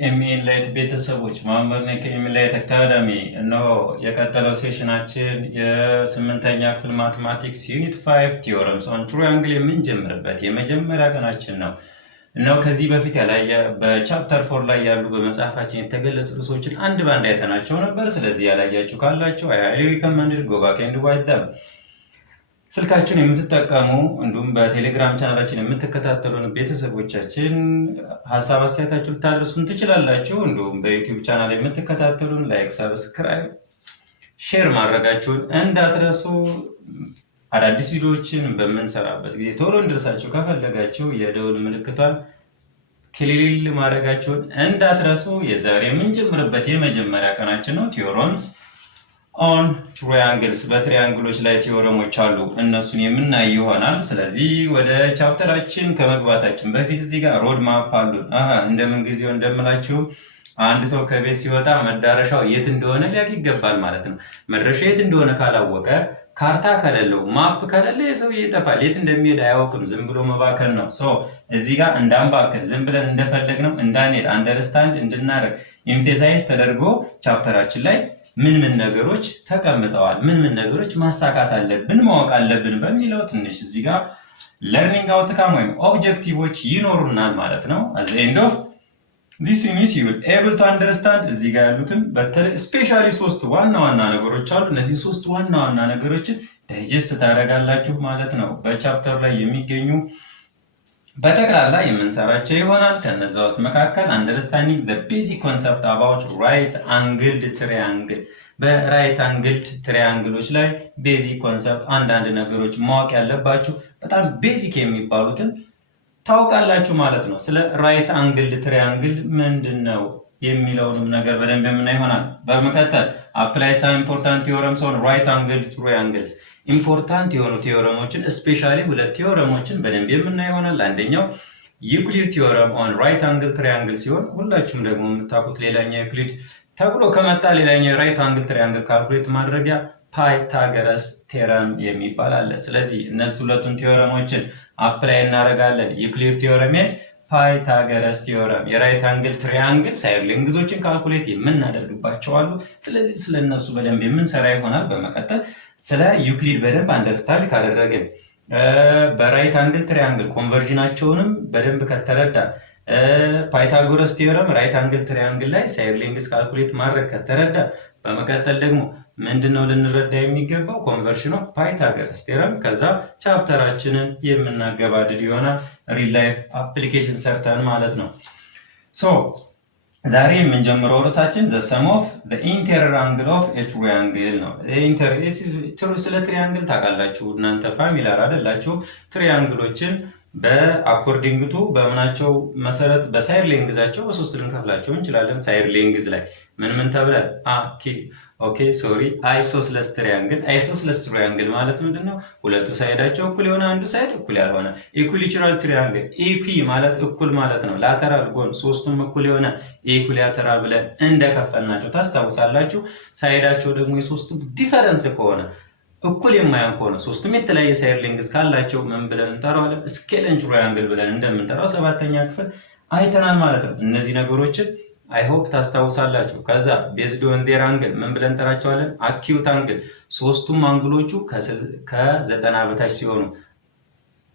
ኤምኤንላይት ቤተሰቦች ማንበብ ነው ከኤምኤንላይት አካዳሚ እነሆ የቀጠለው ሴሽናችን የስምንተኛ ክፍል ማትማቲክስ ዩኒት 5 ቲዮረምስ ኦን ትራያንግል የምንጀምርበት የመጀመሪያ ቀናችን ነው። እነሆ ከዚህ በፊት ያላየ በቻፕተር 4 ላይ ያሉ በመጽሐፋችን የተገለጹ ርዕሶችን አንድ ባንድ አይተናቸው ነበር። ስለዚህ ያላያችሁ ካላችሁ አይ ሃይሊ ሪከመንድ ጎ ባክ ኤንድ ዋች ዘም። ስልካችሁን የምትጠቀሙ እንዲሁም በቴሌግራም ቻናላችን የምትከታተሉን ቤተሰቦቻችን ሀሳብ አስተያየታችሁ ልታደርሱን ትችላላችሁ። እንዲሁም በዩቲዩብ ቻናል የምትከታተሉን ላይክ፣ ሰብስክራይብ፣ ሼር ማድረጋችሁን እንዳትረሱ። አዳዲስ ቪዲዮዎችን በምንሰራበት ጊዜ ቶሎ እንድርሳችሁ ከፈለጋችሁ የደውል ምልክቷን ክሊል ማድረጋችሁን እንዳትረሱ። የዛሬ የምንጀምርበት የመጀመሪያ ቀናችን ነው። ቲዮረምስ ኦን ትራያንግልስ፣ በትሪያንግሎች ላይ ቲዮረሞች አሉ፣ እነሱን የምናይ ይሆናል። ስለዚህ ወደ ቻፕተራችን ከመግባታችን በፊት እዚህ ጋር ሮድ ማፕ አሉን። እንደምን ጊዜው እንደምላችሁ አንድ ሰው ከቤት ሲወጣ መዳረሻው የት እንደሆነ ሊያውቅ ይገባል ማለት ነው። መድረሻ የት እንደሆነ ካላወቀ፣ ካርታ ከሌለው፣ ማፕ ከሌለ የሰው ይጠፋል፣ የት እንደሚሄድ አያውቅም። ዝም ብሎ መባከን ነው። እዚህ ጋር እንዳንባከን ዝም ብለን እንደፈለግነው እንዳንሄድ አንደርስታንድ እንድናደርግ ኢምፌሳይዝ ተደርጎ ቻፕተራችን ላይ ምን ነገሮች ተቀምጠዋል፣ ምን ነገሮች ማሳካት አለብን ማወቅ አለብን በሚለው ትንሽ እዚህ ጋር ለርኒንግ አውትካም ወይም ኦብጀክቲቮች ይኖሩናል ማለት ነው። አት ኤንድ ኦፍ ዚስ ዩኒት ዩ ዊል ኤብል ቱ አንደርስታንድ እዚህ ጋር ያሉትን በተለይ ስፔሻሊ ሶስት ዋና ዋና ነገሮች አሉ። እነዚህ ሶስት ዋና ዋና ነገሮችን ዳይጀስት ታደርጋላችሁ ማለት ነው። በቻፕተር ላይ የሚገኙ በጠቅላላ የምንሰራቸው ይሆናል። ከነዛ ውስጥ መካከል አንደርስታንዲንግ ዘ ቤዚክ ኮንሰፕት አባውት ራይት አንግልድ ትሪያንግል፣ በራይት አንግልድ ትሪያንግሎች ላይ ቤዚክ ኮንሰፕት አንዳንድ ነገሮች ማወቅ ያለባችሁ በጣም ቤዚክ የሚባሉትን ታውቃላችሁ ማለት ነው። ስለ ራይት አንግልድ ትሪያንግል ምንድነው የሚለውንም ነገር በደንብ የምናይ ይሆናል። በመቀጠል አፕላይ ሳም ኢምፖርታንት ቲዮረምስ ኦን ራይት አንግልድ ትሪያንግልስ፣ ኢምፖርታንት የሆኑ ቲዮረሞችን ስፔሻሊ ሁለት ቲዮረሞችን በደንብ የምናይ ይሆናል። አንደኛው ዩክሊድ ቲዮረም ኦን ራይት አንግል ትሪያንግል ሲሆን ሁላችሁም ደግሞ የምታውቁት ሌላኛው ዩክሊድ ተብሎ ከመጣ ሌላኛው ራይት አንግል ትሪያንግል ካልኩሌት ማድረጊያ ፓይታገረስ ቴረም የሚባል አለ። ስለዚህ እነዚህ ሁለቱን ቲዮረሞችን አፕላይ እናደርጋለን። ዩክሊድ ቲዮረም ፓይታገረስ ቲዮረም የራይት አንግል ትሪያንግል ሳይድ ሌንግዞችን ካልኩሌት የምናደርግባቸው አሉ። ስለዚህ ስለነሱ በደንብ የምንሰራ ይሆናል። በመቀጠል ስለ ዩክሊድ በደንብ አንደርስታንድ ካደረግን በራይት አንግል ትሪያንግል ኮንቨርዥናቸውንም በደንብ ከተረዳ ፓይታጎረስ ቲዮረም ራይት አንግል ትሪያንግል ላይ ሳይድ ሌንግዝ ካልኩሌት ማድረግ ከተረዳ በመቀጠል ደግሞ ምንድነው ልንረዳ የሚገባው ኮንቨርሽን ኦፍ ፓይታጎረስ ቲዮረም። ከዛ ቻፕተራችንን የምናገባድድ ይሆናል ሪል ላይፍ አፕሊኬሽን ሰርተን ማለት ነው። ዛሬ የምንጀምረው ርዕሳችን ዘ ሰም ኦፍ ዘ ኢንቴሪየር አንግል ኦፍ ኤ ትሪያንግል ነው። ስለ ትሪያንግል ታውቃላችሁ እናንተ ፋሚሊያር አይደላችሁ። ትሪያንግሎችን በአኮርዲንግ ቱ በምናቸው መሰረት በሳይድ ሌንግዛቸው በሶስት ልንከፍላቸው እንችላለን። ሳይድ ሌንግዝ ላይ ምን ተብለን አይሶስለስ ትሪያንግል። አይሶስለስ ትሪያንግል ማለት ምንድነው? ሁለቱ ሳይዳቸው እኩል የሆነ አንዱ ሳይድ እኩል ያልሆነ። ኢኩሊቹራል ትሪያንግል ኢኩ ማለት እኩል ማለት ነው። ላተራል ጎን ሶስቱም እኩል የሆነ ኢኩሊያተራል ብለን እንደከፈልናቸው ታስታውሳላችሁ። ሳይዳቸው ደግሞ የሶስቱ ዲፈረንስ ከሆነ እኩል የማይሆን ከሆነ ሶስቱም የተለያየ ሳይድ ሌንግዝ ካላቸው ምን ብለን እንጠራዋለን? ስኬለን ትሪያንግል ብለን እንደምንጠራው ሰባተኛ ክፍል አይተናል ማለት ነው። እነዚህ ነገሮችን አይ ሆፕ ታስታውሳላችሁ። ከዛ ቤዝድ ኦን ዜር አንግል ምን ብለን እንጠራቸዋለን? አኪዩት አንግል። ሶስቱም አንግሎቹ ከ90 በታች ሲሆኑ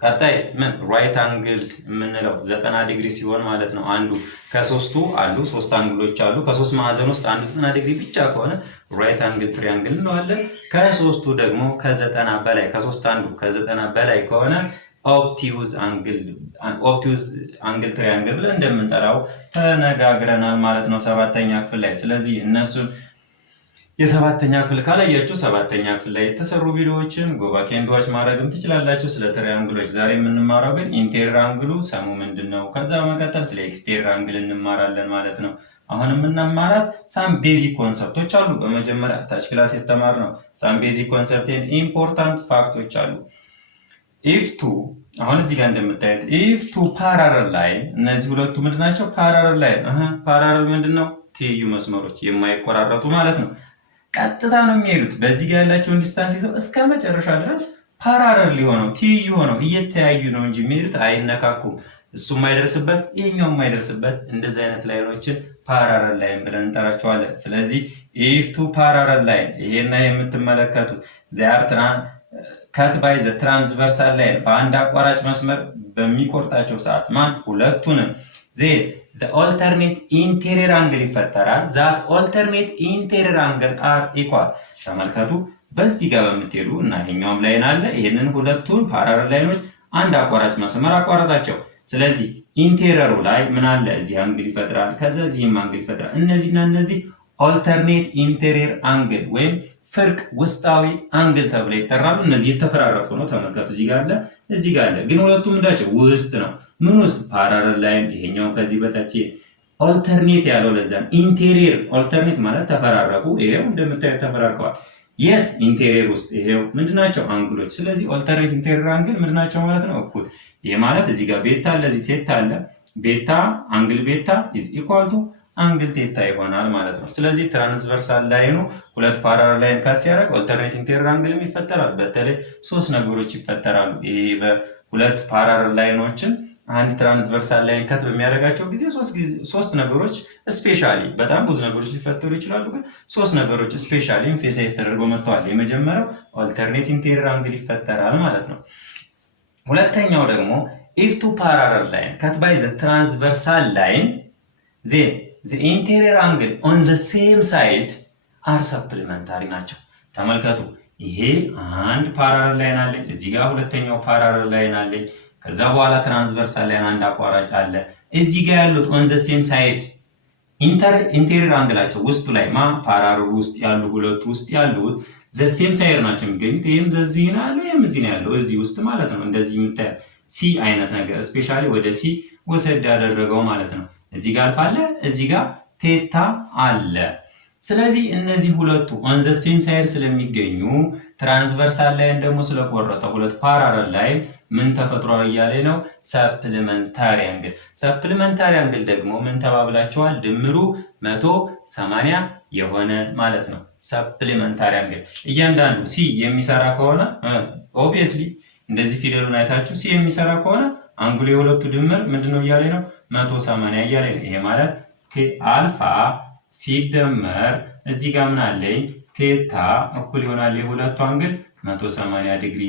ቀጣይ ምን ራይት አንግል የምንለው 90 ዲግሪ ሲሆን ማለት ነው። አንዱ ከሶስቱ አሉ ሶስት አንግሎች አሉ። ከሶስት ማዕዘን ውስጥ አንዱ 90 ዲግሪ ብቻ ከሆነ ራይት አንግል ትሪያንግል እንለዋለን። ከሶስቱ ደግሞ ከ90 በላይ ከሶስት አንዱ ከ90 በላይ ከሆነ ኦብቲዩዝ አንግል ትሪያንግል ብለን እንደምንጠራው ተነጋግረናል ማለት ነው ሰባተኛ ክፍል ላይ። ስለዚህ እነሱን የሰባተኛ ክፍል ካላያችሁ ሰባተኛ ክፍል ላይ የተሰሩ ቪዲዮዎችን ጎባክ ኤንድ ዋች ማድረግም ትችላላችሁ ስለ ትሪያንግሎች። ዛሬ የምንማረው ግን ኢንቴሪየር አንግሉ ሰሙ ምንድነው፣ ከዛ በመቀጠል ስለ ኤክስቴሪየር አንግል እንማራለን ማለት ነው። አሁን የምንማራት ሳም ቤዚክ ኮንሰፕቶች አሉ። በመጀመሪያ ታች ክላስ የተማርነው ሳም ቤዚክ ኮንሰፕት ኤንድ ኢምፖርታንት ፋክቶች አሉ። ኢፍ ቱ አሁን እዚህ ጋር እንደምታዩት ኢፍ ቱ ፓራለል ላይን፣ እነዚህ ሁለቱ ምንድናቸው? ፓራለል ላይን። ፓራለል ምንድነው? ትይዩ መስመሮች የማይቆራረጡ ማለት ነው። ቀጥታ ነው የሚሄዱት። በዚህ ጋር ያላቸውን ዲስታንስ ይዘው እስከ መጨረሻ ድረስ ፓራለል ሊሆነው ትይዩ ሆነው እየተያዩ ነው እንጂ የሚሄዱት አይነካኩም። እሱ የማይደርስበት ይሄኛው የማይደርስበት እንደዚህ አይነት ላይኖችን ፓራለል ላይን ብለን እንጠራቸዋለን። ስለዚህ ኢፍ ቱ ፓራለል ላይን ይሄና የምትመለከቱት ዚያር ከት ባይ ዘ ትራንስቨርሳል ላይን በአንድ አቋራጭ መስመር በሚቆርጣቸው ሰዓት ማን ሁለቱንም ዜን the alternate interior angle ይፈጠራል። that alternate interior angle are equal ተመልከቱ። በዚህ ጋር በምትሄዱ እና ይሄኛውም ላይን አለ። ይሄንን ሁለቱን ፓራለል ላይኖች አንድ አቋራጭ መስመር አቋረጣቸው። ስለዚህ ኢንቴሪየሩ ላይ ምን አለ? እዚህ አንግል ይፈጥራል። ከዛ እዚህም አንግል ይፈጥራል። እነዚህና እነዚህ ኦልተርኔት ኢንቴሪየር አንግል ወይም ፍርቅ ውስጣዊ አንግል ተብለው ይጠራሉ። እነዚህ የተፈራረቁ ነው። ተመልከቱ። እዚህ ጋር አለ፣ እዚህ ጋር አለ። ግን ሁለቱም እንዳቸው ውስጥ ነው። ምን ውስጥ? ፓራለል ላይን። ይሄኛው ከዚህ በታች ኦልተርኔት ያለው ለዛ ኢንቴሪየር። ኦልተርኔት ማለት ተፈራረቁ። ይሄው እንደምታዩት ተፈራርቀዋል። የት? ኢንቴሪየር ውስጥ። ይሄው ምንድናቸው? አንግሎች። ስለዚህ ኦልተርኔት ኢንቴሪየር አንግል ምንድናቸው ማለት ነው? እኩል። ይሄ ማለት እዚህ ጋር ቤታ አለ፣ እዚህ ቴታ አለ። ቤታ አንግል ቤታ ኢዝ ኢኳል ቱ አንግል ቴታ ይሆናል ማለት ነው። ስለዚህ ትራንስቨርሳል ላይኑ ሁለት ፓራለል ላይን ካስ ሲያደርግ ኦልተርኔት ኢንቴሪየር አንግልም ይፈጠራል። በተለይ ሶስት ነገሮች ይፈጠራሉ። ይሄ በሁለት ፓራለል ላይኖችን አንድ ትራንስቨርሳል ላይን ከት በሚያደርጋቸው ጊዜ ሶስት ነገሮች ስፔሻሊ፣ በጣም ብዙ ነገሮች ሊፈጠሩ ይችላሉ፣ ግን ሶስት ነገሮች ስፔሻሊ ኤምፌሳይዝ ተደርገው መጥተዋል። የመጀመሪያው ኦልተርኔት ኢንቴሪየር አንግል ይፈጠራል ማለት ነው። ሁለተኛው ደግሞ ኢፍ ቱ ፓራለል ላይን ከት ባይ ዘ ትራንስቨርሳል ላይን ዜን the interior angle on the same side are supplementary ናቸው። ተመልከቱ። ይሄ አንድ ፓራለል ላይን አለ፣ እዚህ ጋር ሁለተኛው ፓራለል ላይን አለ፣ ከዛ በኋላ ትራንስቨርሳል ላይን አንድ አቋራጭ አለ። እዚህ ጋር ያሉት on the same side ኢንቴሪየር አንግላቸው ውስጡ ላይ ፓራለል ውስጥ ያሉ ሁለቱ ውስጥ ያሉት the same side ናቸው የሚገኙት። ይሄም እዚህ ነው ያለው፣ ይሄም እዚህ ነው ያለው፣ እዚህ ውስጥ ማለት ነው። እንደዚህ የምታዩት ሲ አይነት ነገር ስፔሻሊ ወደ ሲ ወሰድ ያደረገው ማለት ነው። እዚህ ጋር አልፋ አለ፣ እዚህ ጋር ቴታ አለ። ስለዚህ እነዚህ ሁለቱ ኦን ዘ ሴም ሳይድ ስለሚገኙ ትራንስቨርሳል ላይን ደግሞ ስለቆረጠው ሁለት ፓራለል ላይን ምን ተፈጥሯል እያለ ነው? ሰፕሊመንታሪ አንግል። ሰፕሊመንታሪ አንግል ደግሞ ምን ተባብላችኋል? ድምሩ 180 የሆነ ማለት ነው። ሰፕሊመንታሪ አንግል እያንዳንዱ ሲ የሚሰራ ከሆነ ኦብቪየስሊ እንደዚህ ፊደሉን አይታችሁ ሲ የሚሰራ ከሆነ አንግሉ የሁለቱ ድምር ምንድነው እያለ ነው? 180 እያለ ነው። ይሄ ማለት አልፋ ሲደመር እዚህ ጋር ምን አለኝ? ቴታ እኩል ይሆናል የሁለቱ አንግል 180 ዲግሪ።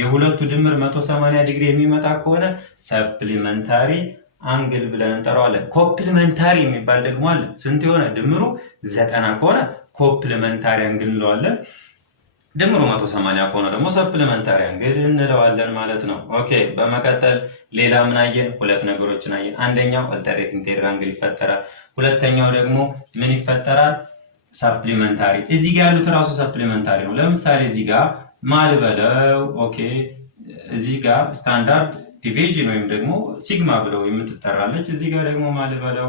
የሁለቱ ድምር 180 ዲግሪ የሚመጣ ከሆነ ሰፕሊመንታሪ አንግል ብለን እንጠራዋለን። ኮፕሊመንታሪ የሚባል ደግሞ አለ። ስንት የሆነ ድምሩ 90 ከሆነ ኮፕሊመንታሪ አንግል እንለዋለን። ድምሩ 180 ከሆነ ደግሞ ሰፕሊመንታሪ አንግል እንለዋለን ማለት ነው። ኦኬ። በመቀጠል ሌላ ምን አየን? ሁለት ነገሮችን አየን። አንደኛው ኦልተርኔት ኢንቴሪየር አንግል ይፈጠራል። ሁለተኛው ደግሞ ምን ይፈጠራል? ሰፕሊመንታሪ። እዚህ ጋር ያሉት ራሱ ሰፕሊመንታሪ ነው። ለምሳሌ እዚህ ጋር ማልበለው ኦኬ፣ እዚህ ጋር ስታንዳርድ ዲቪዥን ወይም ደግሞ ሲግማ ብለው የምትጠራለች። እዚህ ጋር ደግሞ ማልበለው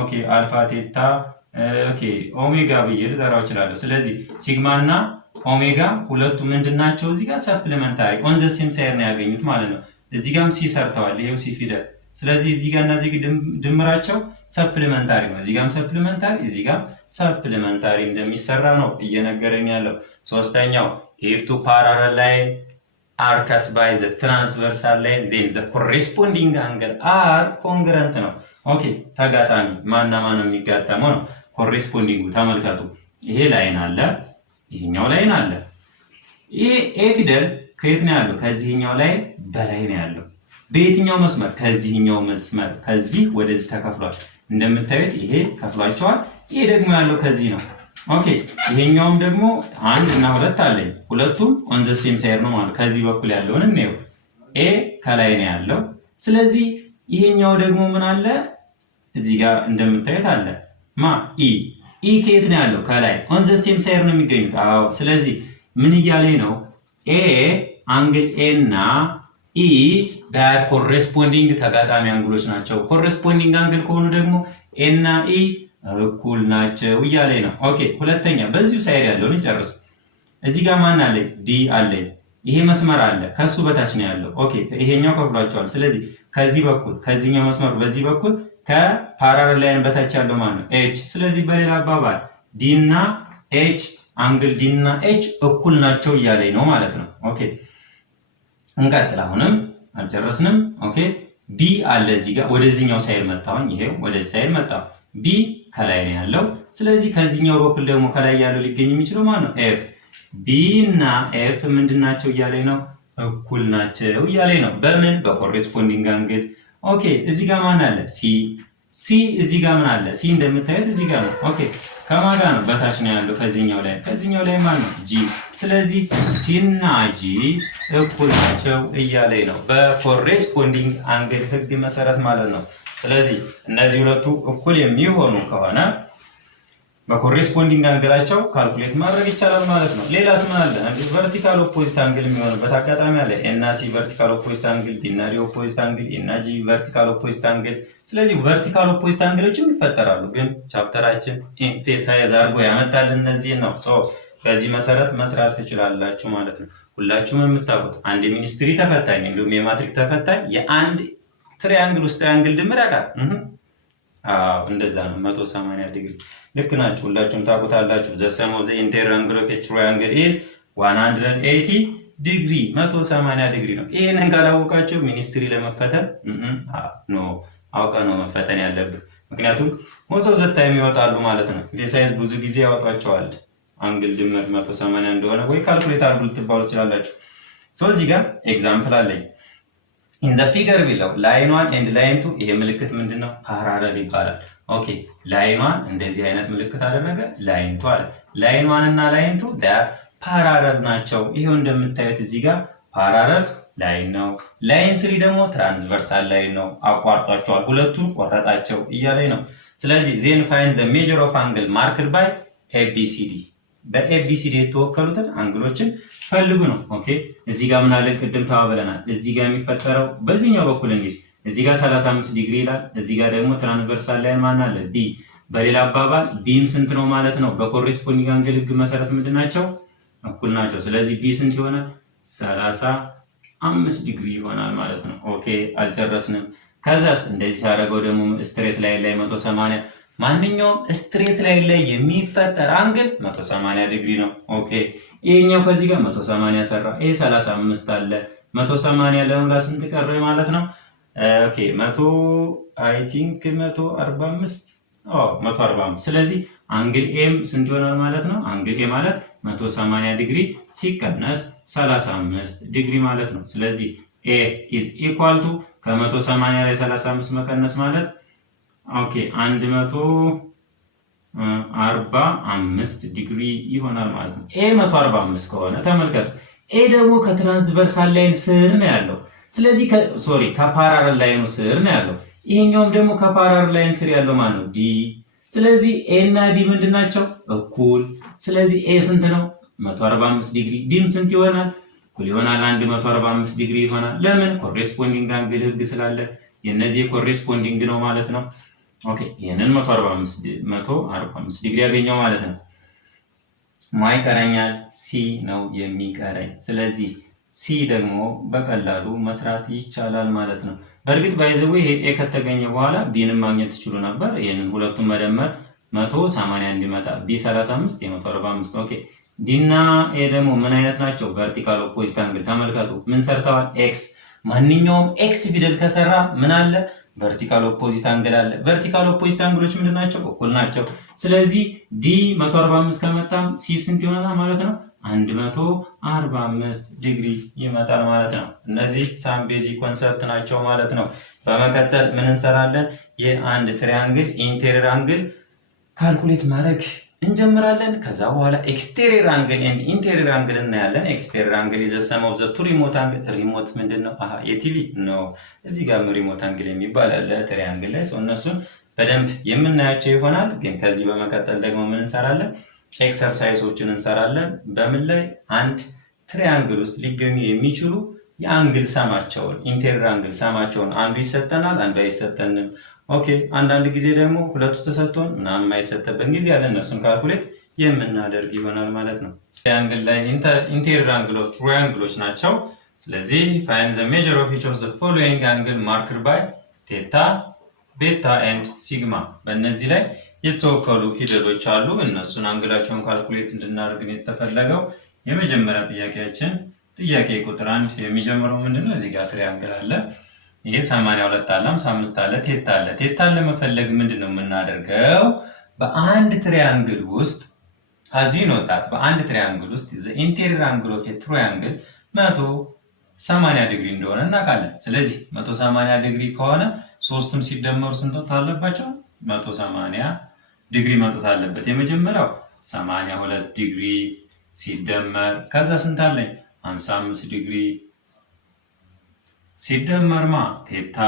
ኦኬ፣ አልፋ ቴታ ኦኬ፣ ኦሜጋ ብዬ ልጠራው እችላለሁ። ስለዚህ ሲግማ እና ኦሜጋ ሁለቱ ምንድናቸው? እዚህ ጋር ሰፕሊመንታሪ ኦን ዘ ሴም ሳይድ ነው ያገኙት ማለት ነው። እዚህ ጋርም ሲ ሰርተዋል። ይሄው ሲ ፊደል። ስለዚህ እዚህ ጋር እና እዚህ ድምራቸው ሰፕሊመንታሪ ነው። እዚህ ጋርም ሰፕሊመንታሪ፣ እዚህ ጋር ሰፕሊመንታሪ እንደሚሰራ ነው እየነገረኝ ያለው። ሶስተኛው if two parallel line are cut by the transversal line then the corresponding angle are congruent ነው። ኦኬ፣ ተጋጣሚ ማና ማን የሚጋጠመው ነው ኮሬስፖንዲንጉ። ተመልከቱ። ይሄ ላይን አለ፣ ይሄኛው ላይን አለ። ይሄ ኤ ፊደል ከየት ነው ያለው? ከዚህኛው ላይን በላይ ነው ያለው። በየትኛው መስመር? ከዚህኛው መስመር። ከዚህ ወደዚህ ተከፍሏል። እንደምታዩት ይሄ ከፍሏቸዋል። ይሄ ደግሞ ያለው ከዚህ ነው። ኦኬ፣ ይሄኛውም ደግሞ 1 እና 2 አለኝ። ሁለቱም ኦን ዘ ሴም ሳይድ ነው ማለት። ከዚህ በኩል ያለውን እንየው። ኤ ከላይ ነው ያለው። ስለዚህ ይሄኛው ደግሞ ምን አለ? እዚህ ጋር እንደምታዩት አለ ኢ ከየት ነው ያለው? ከላይ ኦን ዘ ሴም ሳይድ ነው የሚገኙት። አዎ። ስለዚህ ምን እያለኝ ነው? ኤ አንግል ኤ እና ኢ ኮሬስፖንዲንግ ተጋጣሚ አንግሎች ናቸው። ኮሬስፖንዲንግ አንግል ከሆኑ ደግሞ ኤ እና ኢ እኩል ናቸው እያለኝ ነው። ኦኬ፣ ሁለተኛ በዚሁ ሳይድ ያለውን እንጨርስ። እዚህ ጋር ማን አለ? ዲ አለ። ይሄ መስመር አለ፣ ከሱ በታች ነው ያለው። ኦኬ፣ ይሄኛው ከፍሏቸዋል። ስለዚህ ከዚህ በኩል ከዚህኛው መስመር በዚህ በኩል ከፓራለል ላይን በታች ያለው ማለት ነው ኤች። ስለዚህ በሌላ አባባል ዲ እና ኤች አንግል ዲ እና ኤች እኩል ናቸው እያለኝ ነው ማለት ነው። ኦኬ፣ እንቀጥል። አሁንም አልጨረስንም። ኦኬ፣ ቢ አለ እዚህ ጋር ወደዚህኛው ሳይድ መጣሁኝ። ይሄው ወደዚህ ሳይድ መጣሁ። ቢ ከላይ ነው ያለው። ስለዚህ ከዚህኛው በኩል ደግሞ ከላይ ያለው ሊገኝ የሚችለው ማለት ነው ኤፍ። ቢ እና ኤፍ ምንድናቸው እያለኝ ነው? እኩል ናቸው እያለኝ ነው። በምን? በኮሬስፖንዲንግ አንግል። ኦኬ እዚህ ጋር ማን አለ? ሲ። ሲ እዚህ ጋር ምን አለ? ሲ እንደምታዩት እዚህ ጋር ነው። ኦኬ ከማን ጋር ነው? በታች ነው ያለው ከዚህኛው ላይ ማን ነው? ጂ። ስለዚህ ሲ እና ጂ እኩል ናቸው እያለኝ ነው፣ በኮሬስፖንዲንግ አንግል ህግ መሰረት ማለት ነው። ስለዚህ እነዚህ ሁለቱ እኩል የሚሆኑ ከሆነ በኮሬስፖንዲንግ አንግላቸው ካልኩሌት ማድረግ ይቻላል ማለት ነው። ሌላስ ምን አለ? ቨርቲካል ኦፖዚት አንግል የሚሆንበት አጋጣሚ አለ። ኤ እና ሲ ቨርቲካል ኦፖዚት አንግል፣ ዲ እና ዲ ኦፖዚት አንግል፣ ኤ እና ጂ ቨርቲካል ኦፖዚት አንግል። ስለዚህ ቨርቲካል ኦፖዚት አንግሎችም ይፈጠራሉ፣ ግን ቻፕተራችን ኤምፌሳይዝ አድርጎ ያመጣልን እነዚህን ነው። በዚህ መሰረት መስራት ትችላላችሁ ማለት ነው። ሁላችሁም የምታውቁት አንድ የሚኒስትሪ ተፈታኝ እንዲሁም የማትሪክ ተፈታኝ የአንድ ትሪያንግል ውስጥ አንግል ድምር ያውቃል። እንደዛ ነው 180 ዲግሪ። ልክ ናችሁ፣ ሁላችሁም ታውቁታላችሁ። the sum of the interior angle of a triangle is 180 ዲግሪ 180 ዲግሪ ነው። ይሄንን ካላወቃችሁ ሚኒስትሪ ለመፈተን አውቀ ነው መፈተን ያለብን። ምክንያቱም most of the time ይወጣሉ ማለት ነው። ሳይንስ ብዙ ጊዜ ያወጣቸዋል አንግል ድምር 180 እንደሆነ ወይ ካልኩሌት አድርጉ ልትባሉ ትችላላችሁ። እዚህ ጋር ኤግዛምፕል አለኝ። in the figure below line 1 and line 2 ይሄ ምልክት ምንድነው? ፓራለል ይባላል። ኦኬ ላይን 1 እንደዚህ አይነት ምልክት አደረገ፣ ላይን 2 አለ። ላይን 1 እና ላይን 2 ፓራለል ናቸው። ይሄው እንደምታዩት እዚህ ጋር ፓራለል ላይን ነው። ላይን 3 ደግሞ ትራንስቨርሳል ላይን ነው። አቋርጧቸዋል፣ ሁለቱን ቆረጣቸው እያለኝ ነው። ስለዚህ then find the measure of angle marked by ABCD በኤቢሲዲ የተወከሉትን አንግሎችን ፈልጉ ነው። ኦኬ እዚህ ጋር ምን አለ? ቅድም ተባብለናል። እዚህ ጋር የሚፈጠረው በዚህኛው በኩል እንግዲህ እዚህ ጋር 35 ዲግሪ ይላል። እዚህ ጋር ደግሞ ትራንስቨርሳል ላይን ማን አለ? ቢ። በሌላ አባባል ቢም ስንት ነው ማለት ነው? በኮሬስፖንዲንግ አንግል ህግ መሰረት ምንድናቸው? እኩል ናቸው። ስለዚህ ቢ ስንት ይሆናል? 35 ዲግሪ ይሆናል ማለት ነው። ኦኬ አልጨረስንም። ከዛስ እንደዚህ ሲያደርገው ደግሞ ስትሬት ላይን ላይ 180 ማንኛውም ስትሬት ላይን ላይ የሚፈጠር አንግል 180 ዲግሪ ነው። ኦኬ ይሄኛው ከዚህ ጋር 180 ሰራ። ይሄ 35 አለ 180 ለሙላ ስንት ቀረ ማለት ነው? ኦኬ 100 አይ ቲንክ 145 145። ስለዚህ አንግል ኤም ስንት ይሆናል ማለት ነው? አንግል ኤ ማለት 180 ዲግሪ ሲቀነስ 35 ዲግሪ ማለት ነው። ስለዚህ ኤ ኢዝ ኢኳል ቱ ከ180 ላይ 35 መቀነስ ማለት ኦኬ 145 ዲግሪ ይሆናል ማለት ነው። ኤ 145 ከሆነ ተመልከቱ፣ ኤ ደግሞ ከትራንስቨርሳል ላይን ስር ነው ያለው። ስለዚህ ከፓራለል ላይኑ ስር ነው ያለው። ይሄኛውም ደግሞ ከፓራለል ላይን ስር ያለው ማለት ነው ዲ። ስለዚህ ኤ እና ዲ ምንድናቸው? እኩል። ስለዚህ ኤ ስንት ነው? 145 ዲግሪ። ዲም ስንት ይሆናል? እኩል ይሆናል 145 ዲግሪ ይሆናል። ለምን? ኮሬስፖንዲንግ አንግል ህግ ስላለ የነዚህ ኮሬስፖንዲንግ ነው ማለት ነው። ኦኬ ይሄንን 145 ዲግሪ ያገኘው ማለት ነው። ማይቀረኛል ሲ ነው የሚቀረኝ። ስለዚህ ሲ ደግሞ በቀላሉ መስራት ይቻላል ማለት ነው። በእርግጥ ባይዘው ይሄ ኤ ከተገኘ በኋላ ቢንም ማግኘት ትችሉ ነበር። ይሄንን ሁለቱን መደመር 180 እንዲመጣ ቢ 35 የ145። ኦኬ ዲ እና ኤ ደግሞ ምን አይነት ናቸው? ቨርቲካል ኦፖዚት አንግል። ተመልከቱ ምን ሰርተዋል? ኤክስ። ማንኛውም ኤክስ ፊደል ከሰራ ምን አለ? ቨርቲካል ኦፖዚት አንግል አለ። ቨርቲካል ኦፖዚት አንግሎች ምንድናቸው? እኩል ናቸው። ስለዚህ ዲ 145 ከመጣም ሲ ስንት ይሆናል ማለት ነው? 145 ዲግሪ ይመጣል ማለት ነው። እነዚህ ሳም ቤዚክ ኮንሰፕት ናቸው ማለት ነው። በመቀጠል ምን እንሰራለን? የአንድ ትሪያንግል ኢንቴሪየር አንግል ካልኩሌት ማድረግ እንጀምራለን። ከዛ በኋላ ኤክስቴሪየር አንግል ኤንድ ኢንቴሪየር አንግል እናያለን። ኤክስቴሪየር አንግል ኢዝ ዘ ሰም ኦፍ ዘ ቱ ሪሞት አንግል። ሪሞት ምንድነው? የቲቪ ነው። እዚህ ጋር ሪሞት አንግል የሚባል አለ ትሪያንግል ላይ። እነሱን በደንብ የምናያቸው ይሆናል። ግን ከዚህ በመቀጠል ደግሞ ምን እንሰራለን? ኤክሰርሳይሶችን እንሰራለን። በምን ላይ? አንድ ትሪያንግል ውስጥ ሊገኙ የሚችሉ የአንግል ሰማቸውን ኢንቴሪየር አንግል ሰማቸውን አንዱ ይሰጠናል፣ አንዱ አይሰጠንም። ኦኬ አንዳንድ ጊዜ ደግሞ ሁለቱ ተሰጥቶን ምናምን የማይሰጠበት ጊዜ ያለ እነሱን ካልኩሌት የምናደርግ ይሆናል ማለት ነው። ትሪያንግል ላይ ኢንቴሪየር አንግል ኦፍ ትራያንግሎች ናቸው። ስለዚህ find the measure of each of the following angle marked by theta, beta and sigma። በእነዚህ ላይ የተወከሉ ፊደሎች አሉ። እነሱን አንግላቸውን ካልኩሌት እንድናደርግ ነው የተፈለገው። የመጀመሪያ ጥያቄያችን ጥያቄ ቁጥር 1 የሚጀምረው ምንድነው? እዚህ ጋር ትሪያንግል አለ። ይሄ 82 አለ 55 አለ ቴታ አለ። ቴታን ለመፈለግ ምንድነው የምናደርገው? በአንድ ትሪያንግል ውስጥ አዚሁ ኖታት በአንድ ትሪያንግል ውስጥ the interior angle of a triangle 180 ዲግሪ እንደሆነ እናውቃለን። ስለዚህ 180 ዲግሪ ከሆነ ሶስቱም ሲደመሩ ስንት አለባቸው? 180 ዲግሪ መምጣት አለበት። የመጀመሪያው 82 ዲግሪ ሲደመር ከዛ ስንት አለኝ? 55 ዲግሪ ሲደመርማ ቴታ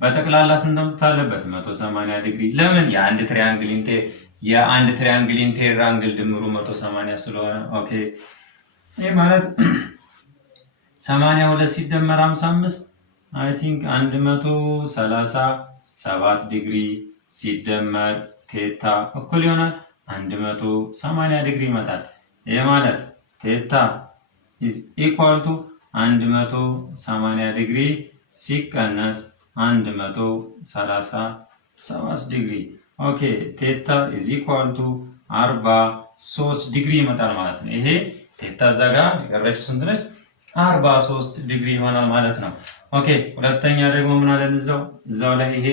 በጠቅላላ ስንት መምጣት አለበት? 180 ዲግሪ። ለምን? የአንድ ትሪያንግል ኢንቴሪየር አንግል ድምሩ 180 ስለሆነ። ኦኬ ይሄ ማለት 82 ሲደመር 55 አይ ቲንክ 137 ዲግሪ ሲደመር ቴታ እኩል ይሆናል 180 ዲግሪ ይመጣል። ይሄ ማለት ቴታ ኢዝ ኢኳል ቱ 180 ዲግሪ ሲቀነስ 137 ዲግሪ። ኦኬ ቴታ ኢዝ ኢኳል ቱ 43 ዲግሪ ይመጣል ማለት ነው። ይሄ ቴታ እዛ ጋር የቀረችው ስንት ነች? 43 ዲግሪ ይሆናል ማለት ነው። ኦኬ ሁለተኛ ደግሞ ምን አለን? እዛው ላይ ይሄ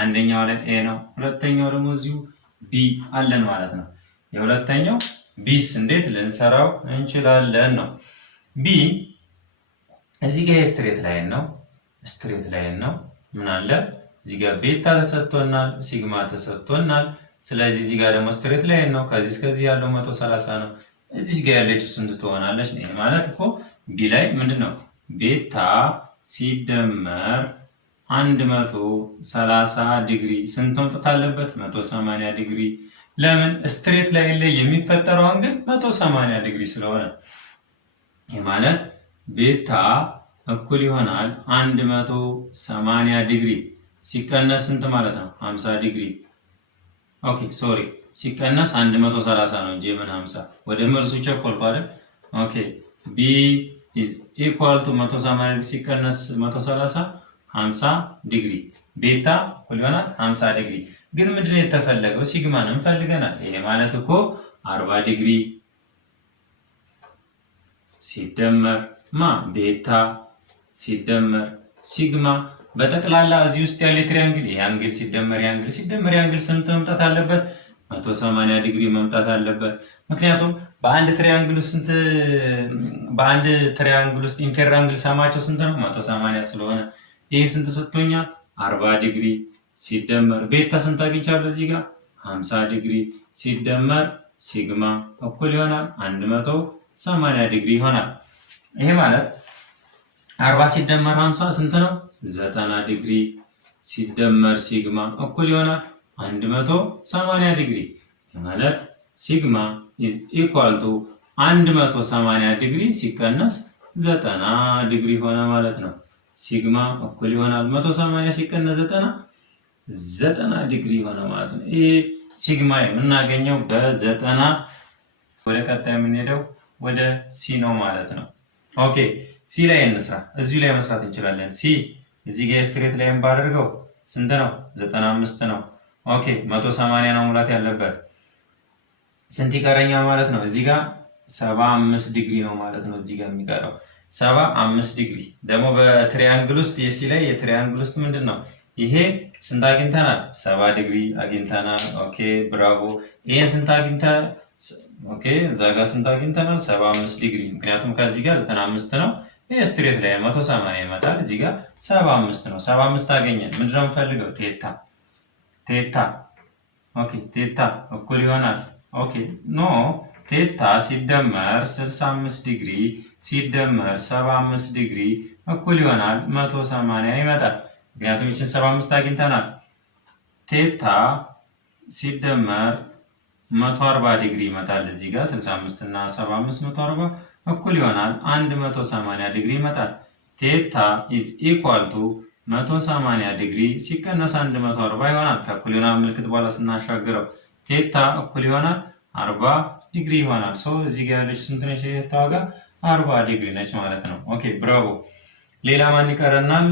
አንደኛው ላይ ኤ ነው፣ ሁለተኛው ደግሞ እዚሁ ቢ አለን ማለት ነው። የሁለተኛው ቢስ እንዴት ልንሰራው እንችላለን ነው። ቢ እዚህ ጋር ስትሬት ላይን ነው። ምን አለ? እዚህ ጋር ቤታ ተሰጥቶናል፣ ሲግማ ተሰጥቶናል። ስለዚህ እዚህ ጋር ደግሞ ስትሬት ላይን ነው። ከዚህ እስከዚህ ያለው 130 ነው። እዚህ ጋር ያለችው ስንት ትሆናለች? ይሄ ማለት እኮ ቢ ላይ ምንድነው? ቤታ ሲደመር 130 ዲግሪ ስንት መምጣት አለበት? 180 ዲግሪ። ለምን? ስትሬት ላይን ላይ የሚፈጠረው አንግል 180 ዲግሪ ስለሆነ ይሄ ማለት ቤታ እኩል ይሆናል 180 ዲግሪ ሲቀነስ ስንት ማለት ነው? 50 ዲግሪ። ኦኬ ሶሪ ሲቀነስ 130 ነው እንጂ ምን 50 ወደ መልሱ ቸኮልኩ አይደል? ኦኬ ቢ ኢዝ ኢኳል ቱ 180 ሲቀነስ 130 50 ዲግሪ። ቤታ እኩል ይሆናል 50 ዲግሪ። ግን ምንድነው የተፈለገው? ሲግማንም ፈልገናል። ይሄ ማለት እኮ 40 ዲግሪ ሲደመር ቤታ ሲደመር ሲግማ በጠቅላላ እዚህ ውስጥ ያለ ትሪያንግል ይሄ አንግል ሲደመር ያንግል ስንት መምጣት አለበት? 180 ዲግሪ መምጣት አለበት። ምክንያቱም በአንድ ትሪያንግል ውስጥ ኢንቴሪየር አንግል ሰማቸው ስንት ነው? 180 ስለሆነ ይሄ ስንት ሰጥቶኛል? 40 ዲግሪ ሲደመር ቤታ ስንት አግኝቻለሁ? እዚህ ጋር 50 ዲግሪ ሲደመር ሲግማ እኩል ይሆናል 180 ዲግሪ ይሆናል። ይሄ ማለት 40 ሲደመር 50 ስንት ነው? 90 ዲግሪ ሲደመር ሲግማ እኩል ይሆናል 180 ዲግሪ። ማለት ሲግማ ኢዝ ኢኳል ቱ 180 ዲግሪ ሲቀነስ 90 ዲግሪ ሆነ ማለት ነው። ሲግማ እኩል ይሆናል 180 ሲቀነስ 90 ዲግሪ ሆነ ማለት ነው። ይሄ ሲግማ የምናገኘው በ90። ወደ ቀጣይ የምንሄደው ወደ ሲ ነው ማለት ነው። ኦኬ ሲ ላይ እንስራ። እዚሁ ላይ መስራት እንችላለን። ሲ እዚህ ጋር ስትሬት ላይን ባደርገው ስንት ነው? 95 ነው። ኦኬ 180 ነው ሙላት ያለበት። ስንት ይቀረኛል ማለት ነው? እዚህ ጋር 75 ዲግሪ ነው ማለት ነው። እዚህ ጋር የሚቀረው 75 ዲግሪ ደግሞ በትሪያንግል ውስጥ የሲ ላይ የትሪያንግል ውስጥ ምንድን ነው ይሄ? ስንት አግኝተናል? 70 ዲግሪ አግኝተናል። ኦኬ ብራቮ። ይሄን ስንት አግኝተናል? ኦኬ እዛ ጋር ስንት አግኝተናል? 75 ዲግሪ። ምክንያቱም ከዚህ ጋር 95 ነው። ይሄ ስትሬት ላይ 180 ይመጣል። እዚህ ጋር 75 ነው። 75 አገኘን። ምንድነው የምፈልገው? ቴታ ኦኬ ቴታ እኩል ይሆናል ኦኬ ኖ ቴታ ሲደመር 65 ዲግሪ ሲደመር 75 ዲግሪ እኩል ይሆናል 180 ይመጣል። ምክንያቱም ይችን 75 አግኝተናል። ቴታ ሲደመር 140 ዲግሪ ይመጣል። እዚህ ጋር 65 እና 75 140 እኩል ይሆናል 180 ዲግሪ ይመጣል። ቴታ ኢዝ ኢኳል ቱ 180 ዲግሪ ሲቀነስ 140 ይሆናል። ከእኩል ይሆናል ምልክት በኋላ ስናሻግረው ቴታ እኩል ይሆናል 40 ዲግሪ ይሆናል። እዚህ ጋር ያለች ስንት ነች? ቴታ ዋጋ 40 ዲግሪ ነች ማለት ነው። ኦኬ ብራቮ። ሌላ ማን ይቀረናል?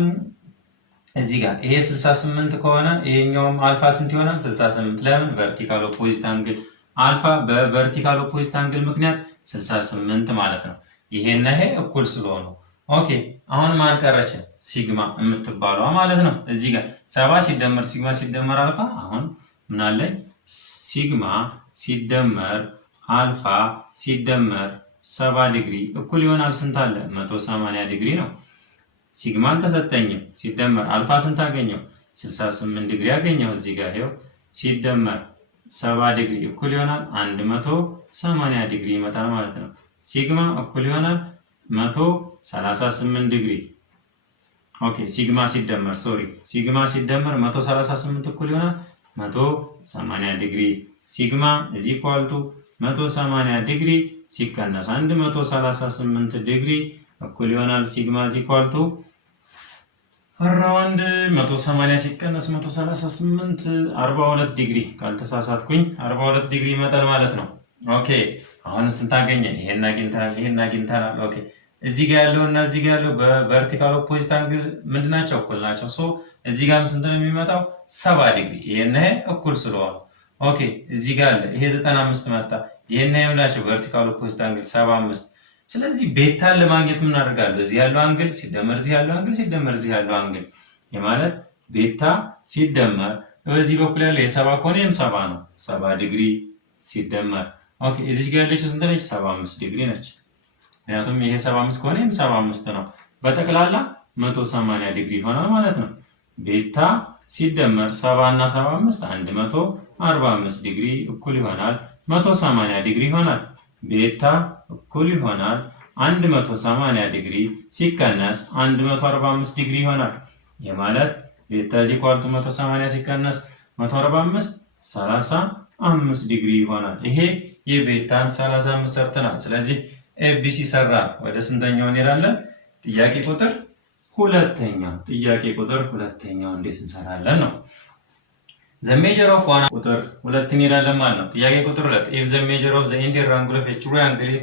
እዚህ ጋር ይሄ 68 ከሆነ ይሄኛውም አልፋ ስንት ይሆናል? 68። ለምን? ቨርቲካል ኦፖዚት አንግል አልፋ በቨርቲካል ኦፖዚት አንግል ምክንያት 68 ማለት ነው። ይሄና ይሄ እኩል ስለሆኑ ኦኬ። አሁን ማን ቀረችን? ሲግማ የምትባለዋ ማለት ነው። እዚህ ጋር 70 ሲደመር ሲግማ ሲደመር አልፋ አሁን ምን አለኝ? ሲግማ ሲደመር አልፋ ሲደመር 70 ዲግሪ እኩል ይሆናል ስንት አለ? 180 ዲግሪ ነው። ሲግማ አልተሰጠኝም። ሲደመር አልፋ ስንት አገኘው? 68 ዲግሪ አገኘው። እዚህ ጋር ይኸው ሲደመር 70 ዲግሪ እኩል ይሆናል 180 ዲግሪ ይመጣል ማለት ነው። ሲግማ እኩል ይሆናል 138 ዲግሪ። ኦኬ ሲግማ ሲደመር ሲግማ ሲደመር 138 እኩል ይሆናል 180 ዲግሪ። ሲግማ is equal to 180 ዲግሪ ሲቀነስ 138 ዲግሪ እኩል ይሆናል ሲግማ is equal to አራውንድ 180 ሲቀነስ 138 42 ዲግሪ ካልተሳሳትኩኝ 42 ዲግሪ ይመጣል ማለት ነው። ኦኬ አሁን ስንት አገኘን? ይሄን አግኝተናል። ኦኬ እዚህ ጋር ያለው እና እዚህ ጋር ያለው በቨርቲካል ኦፖዚት አንግል ምንድናቸው? እኩል ናቸው። ሶ እዚህ ጋርም ስንት ነው የሚመጣው? 70 ዲግሪ። ይሄን እኩል ስለሆነ ኦኬ እዚህ ጋር አለ ይሄ 95 መጣ። ይሄን የምላቸው ቨርቲካል ኦፖዚት አንግል 75። ስለዚህ ቤታን ለማግኘት ምን አደርጋለሁ? እዚህ ያለው አንግል ሲደመር እዚህ ያለው አንግል ሲደመር እዚህ ያለው አንግል የማለት ቤታ ሲደመር በዚህ በኩል ያለው የ70 ከሆነ ይሄም 70 ነው። 70 ዲግሪ ሲደመር ኦኬ እዚህ ጋር ያለችው ስንት ነች? 75 ዲግሪ ነች። ምክንያቱም ይሄ 75 ከሆነ ይሄም 75 ነው። በጠቅላላ 180 ዲግሪ ይሆናል ማለት ነው። ቤታ ሲደመር 70 እና 75 145 ዲግሪ እኩል ይሆናል 180 ዲግሪ ይሆናል። ቤታ እኩል ይሆናል 180 ዲግሪ ሲቀነስ 145 ዲግሪ ይሆናል። የማለት ቤታ እዚህ ኳልቱ 180 ሲቀነስ 145 35 ዲግሪ ይሆናል። ይሄ የቤታን 35 ሰርተናል። ስለዚህ ኤቢሲ ሰራ። ወደ ስንተኛው እንሄዳለን? ጥያቄ ቁጥር ሁለተኛው እንዴት እንሰራለን ነው። the measure of one ቁጥር 2 እንሄዳለን ማለት ነው። ጥያቄ ቁጥር 2 if the measure of the interior angle of a triangle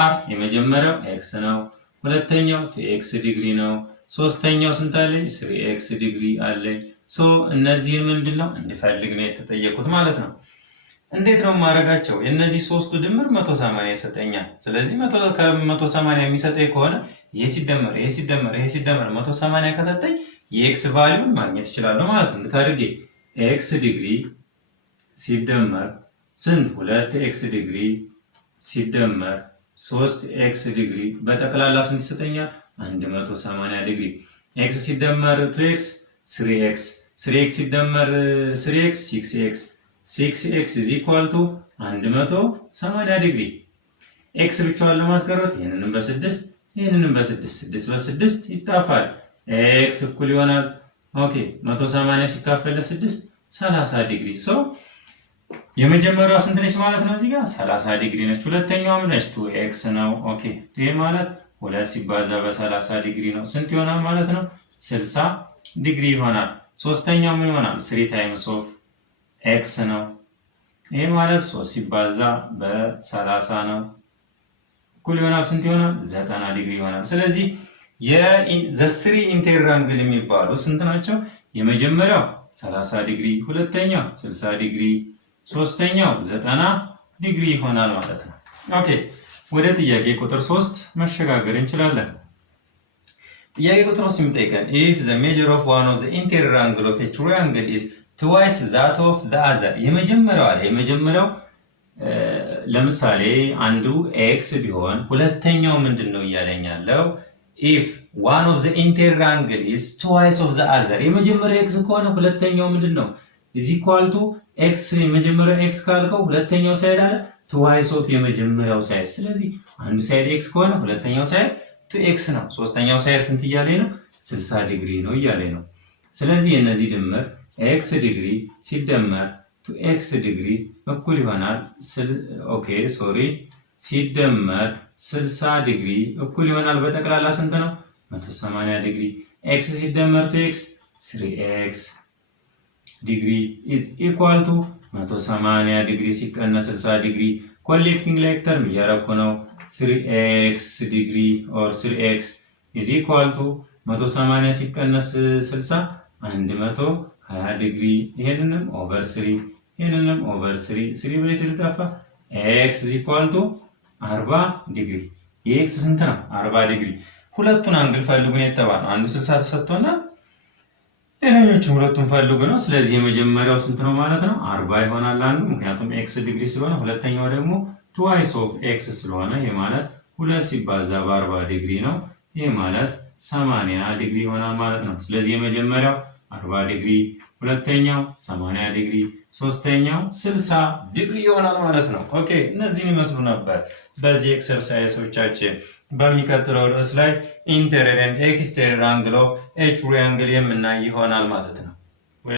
r የመጀመሪያው x ነው፣ ሁለተኛው 2x ዲግሪ ነው፣ ሶስተኛው ስንት አለኝ? 3x ዲግሪ አለኝ። ሶ እነዚህን ምንድነው እንድፈልግ ነው የተጠየቁት ማለት ነው። እንዴት ነው ማረጋቸው? የነዚህ ሶስቱ ድምር 180 ይሰጠኛል። ስለዚህ 180 የሚሰጠኝ ከሆነ ይሄ ሲደመር 180 ከሰጠኝ የኤክስ ቫልዩን ማግኘት እችላለሁ ማለት ነው። ታርጌ ኤክስ ዲግሪ ሲደመር ስንት 2ኤክስ ዲግሪ ሲደመር 3ኤክስ ዲግሪ በጠቅላላ ስንት ይሰጠኛል? 180 ዲግሪ። ኤክስ ሲደመር 2ኤክስ 3ኤክስ 3ኤክስ ሲደመር 3ኤክስ 6ኤክስ 6x is equal to 180 ዲግሪ። ኤክስ ብቻዋን ለማስቀረት ይሄንንም በ6 ይሄንንም በ6 6 በ6 ይጣፋል። ኤክስ እኩል ይሆናል ኦኬ 180 ሲካፈል ለ6 30 ዲግሪ። ሶ የመጀመሪያዋ ስንት ነች ማለት ነው? እዚህ ጋር 30 ዲግሪ ነች። ሁለተኛዋ ምን ነች? 2x ነው። ኦኬ ይሄ ማለት 2 ሲባዛ በ30 ዲግሪ ነው። ስንት ይሆናል ማለት ነው? 60 ዲግሪ ይሆናል። ሶስተኛው ምን ይሆናል? 3 times of ኤክስ ነው። ይሄ ማለት 3 ሲባዛ በ30 ነው። እኩል ይሆናል ስንት ይሆናል? 90 ዲግሪ ይሆናል። ስለዚህ የዘስሪ ኢንቴሪየር አንግል የሚባሉ ስንት ናቸው? የመጀመሪያው 30 ዲግሪ፣ ሁለተኛው 60 ዲግሪ፣ ሶስተኛው 90 ዲግሪ ይሆናል ማለት ነው። ኦኬ ወደ ጥያቄ ቁጥር 3 መሸጋገር እንችላለን። ጥያቄ ቁጥር 3 የሚጠይቀን if the measure of one of the interior angle of a triangle is twice that of the other የመጀመሪያው ለምሳሌ አንዱ ኤክስ ቢሆን ሁለተኛው ምንድነው እያለኝ ያለው if one of the interior angle is twice of the other የመጀመሪያው ኤክስ ከሆነ ሁለተኛው ምንድነው is equal to x የመጀመሪያው ኤክስ ካልከው ሁለተኛው ሳይድ አለ twice of የመጀመሪያው ሳይድ። ስለዚህ አንዱ ሳይድ ኤክስ ከሆነ ሁለተኛው ሳይድ 2x ነው። ሶስተኛው ሳይድ ስንት እያለኝ ነው? 60 ዲግሪ ነው እያለኝ ነው። ስለዚህ የነዚህ ድምር x ዲግሪ ሲደመር 2x ዲግሪ እኩል ይሆናል ሲደመር 60 ዲግሪ እኩል ይሆናል በጠቅላላ ስንት ነው? 180 ዲግሪ። x ሲደመር 2x 3x ዲግሪ is equal to 180 ዲግሪ ሲቀነስ 60 ዲግሪ ኮሌክቲንግ ላይክ ተርም እያደረኩ ነው። 3x ዲግሪ or 3x is equal to 180 ሲቀነስ 60 120 ዲግሪ። ይሄንንም ኦቨር 3 ይሄንንም ኦቨር 3 by 3 ጠፋ። x is equal to 40 ዲግሪ። የኤክስ ስንት ነው? 40 ዲግሪ። ሁለቱን አንግል ፈልጉን የተባለው አንዱ 60 ተሰጥቶና ሌላኞቹም ሁለቱን ፈልጉ ነው። ስለዚህ የመጀመሪያው ስንት ነው ማለት ነው? 40 ይሆናል አንዱ፣ ምክንያቱም ኤክስ ዲግሪ ስለሆነ፣ ሁለተኛው ደግሞ ትዋይስ ኦፍ ኤክስ ስለሆነ ይሄ ማለት 2 ሲባዛ በ40 ዲግሪ ነው። ይሄ ማለት 80 ዲግሪ ይሆናል ማለት ነው። ስለዚህ የመጀመሪያው 40 ዲግሪ፣ ሁለተኛው 80 ዲግሪ፣ ሶስተኛው 60 ዲግሪ ይሆናል ማለት ነው። ኦኬ እነዚህን ይመስሉ ነበር በዚህ ኤክሰርሳይሶቻችን። በሚቀጥለው ርዕስ ላይ ኢንቴሪየር ኤንድ ኤክስቴሪየር አንግል ኦፍ ኤ ትራያንግል የምናይ ይሆናል ማለት ነው።